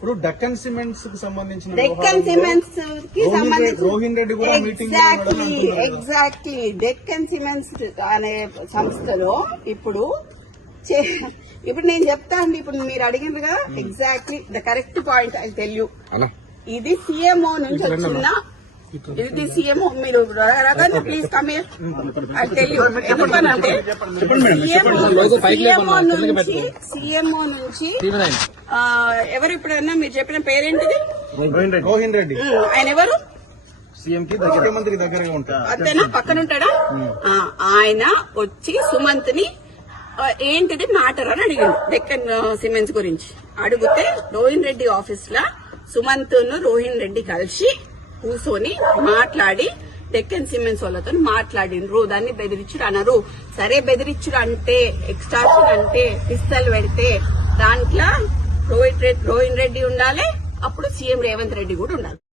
ఇప్పుడు డక్కన్ సిమెంట్స్కి సంబంధించిన డెక్కన్ సిమెంట్స్కి రోహిన్ సంబంధించి రెడ్డి- కూడా meeting exactly. Exactly Deccan Cements అనే సంస్థలో ఇప్పుడు చే- ఇప్పుడు నేను చెప్తా అండి ఇప్పుడు మీరు కదా exactly the correct point I tell you ఇది సిఎంఓ నుంచి వచ్చిన ఇది సిఎంఓ మీరు please come I tell you ఎందుకనంటే సిఎంఓ నుంచి సిఎంఓ నుంచి ఎవరు ఇప్పుడన్నా మీరు చెప్పిన పేరేంటిది? రోహిన్ రెడ్డి. ఆయన ఎవరు? సీఎం కి ముఖ్యమంత్రి దగ్గరగా ఉంటారు అంతేనా? పక్కన ఉంటాడా ఆ, ఆయన వచ్చి సుమంత్ని ఏంటిది మ్యాటర్ అని అడిగాడు. డెక్కన్ సిమెంట్స్ గురించి. అడిగితే రోహిన్ రెడ్డి ఆఫీస్ లా సుమంత్ను రోహిన్ రెడ్డి కలిసి కూర్చొని మాట్లాడి డెక్కన్ సిమెంట్స్ వాళ్ళతో మాట్లాడిండ్రు. దాన్ని బెదిరించుడు అన్నారు. సరే బెదిరించుడు అంటే ఎక్స్ట్రాక్షన్ అంటే పిస్తల్ పెడితే దాంట్లో రోహిత్ రెడ్డి రోహిన్ రెడ్డి ఉండాలి అప్పుడు సీఎం రేవంత్ రెడ్డి కూడా ఉండాలి.